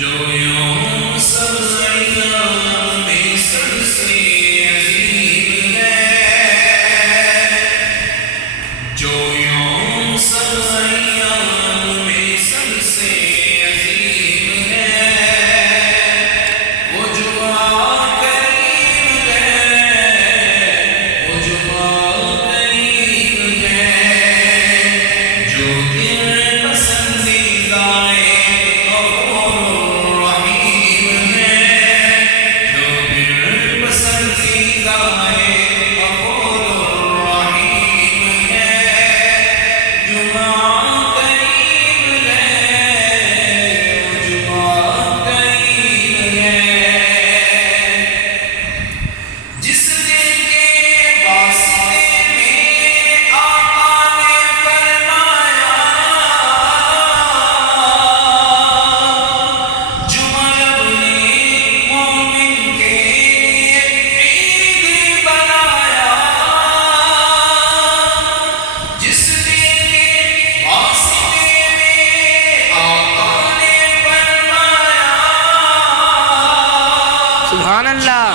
جو یوں سب ایام میں سب سے عظیم ہے، جو یوں سب ایام میں سب سے عظیم ہے، وہ جمعہ کریم ہے، وہ جمعہ کریم ہے، جو دل پسندیدہ سبحان اللہ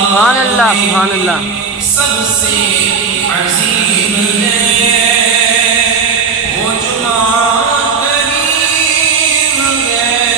سبحان اللہ سبحان اللہ سب سے عظیم ہے، وہ جمعہ کریم ہے،